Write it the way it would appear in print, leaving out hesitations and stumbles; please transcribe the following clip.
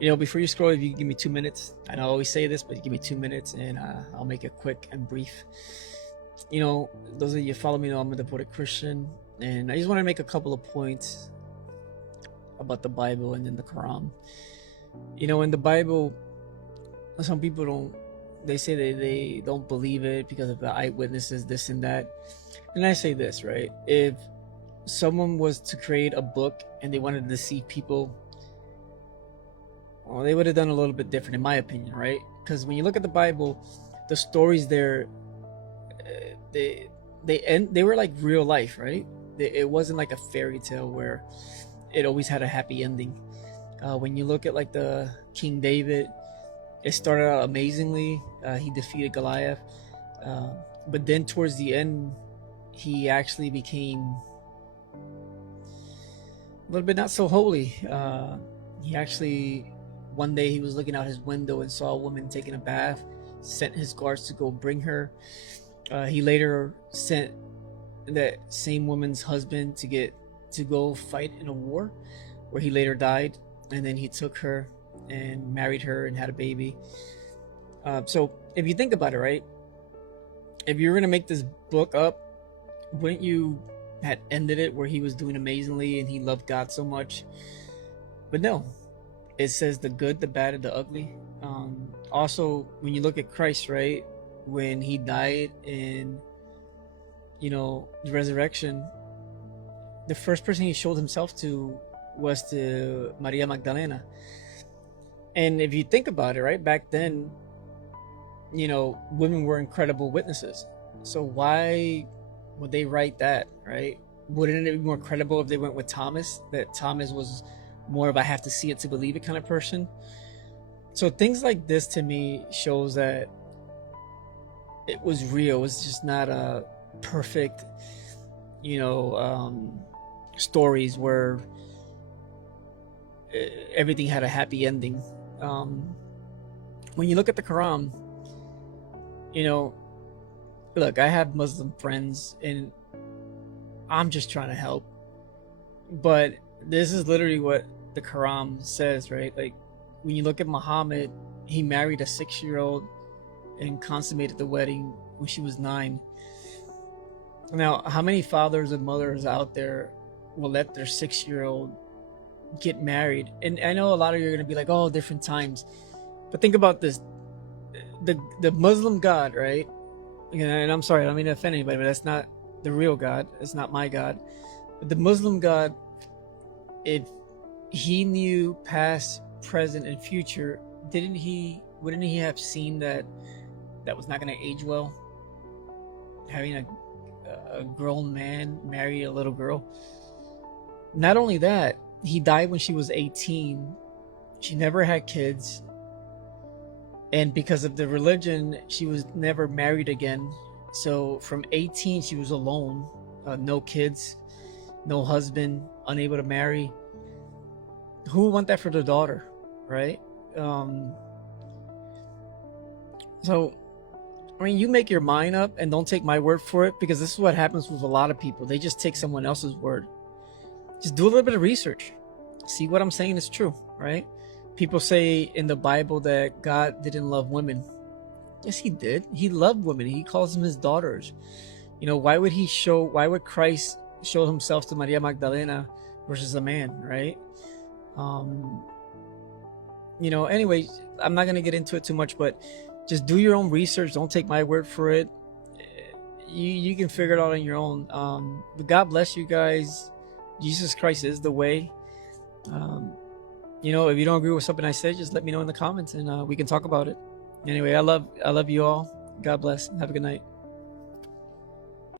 Before you scroll, if you give me 2 minutes, and I always say this, but you give me 2 minutes, and I'll make it quick and brief. Those of you follow me know I'm a devoted Christian, and I just want to make a couple of points about the Bible and then the Quran. In the Bible, some people don't. They say they don't believe it because of the eyewitnesses, this and that. And I say this, right? If someone was to create a book and they wanted to deceive people, well, they would have done a little bit different, in my opinion, right? Because when you look at the Bible, the stories there, they were like real life, right? It wasn't like a fairy tale where it always had a happy ending. When you look at like the King David, it started out amazingly. He defeated Goliath, but then towards the end, he actually became a little bit not so holy. He actually, one day he was looking out his window and saw a woman taking a bath, sent his guards to go bring her. He later sent that same woman's husband to go fight in a war where he later died, and then he took her and married her and had a baby. So if you think about it, right, if you were gonna make this book up, wouldn't you had ended it where he was doing amazingly and he loved God so much? But no, it says the good, the bad, and the ugly. Also, when you look at Christ, right, when he died in the resurrection, the first person he showed himself to was to Maria Magdalena. And if you think about it, right, back then, women were incredible witnesses. So why would they write that, right? Wouldn't it be more credible if they went with Thomas, that Thomas was more of a have to see it to believe it kind of person? So things like this to me shows that it was real. It was just not a perfect, stories where everything had a happy ending. When you look at the Quran, look, I have Muslim friends and I'm just trying to help. But this is literally what the Quran says, right? Like when you look at Muhammad, he married a 6-year-old and consummated the wedding when she was 9. Now, how many fathers and mothers out there will let their 6-year-old get married? And I know a lot of you are going to be like, oh, different times. But think about this. The Muslim God, right? And I'm sorry, I don't mean to offend anybody, but that's not the real God. It's not my God. But the Muslim God, if he knew past, present, and future, wouldn't he have seen that was not going to age well? Having a grown man marry a little girl. Not only that, he died when she was 18. She never had kids. And because of the religion, she was never married again. So from 18, she was alone. No kids, no husband, unable to marry. Who would want that for their daughter, right? So, I mean, you make your mind up and don't take my word for it, because this is what happens with a lot of people. They just take someone else's word. Just do a little bit of research. See what I'm saying is true, right? People say in the Bible that God didn't love women. Yes, he did. He loved women. He calls them his daughters. Why would Christ show himself to Maria Magdalena versus a man, right? Anyway, I'm not going to get into it too much, but just do your own research. Don't take my word for it. You can figure it out on your own. But God bless you guys. Jesus Christ is the way. If you don't agree with something I said, just let me know in the comments and we can talk about it. Anyway, I love you all. God bless. Have a good night.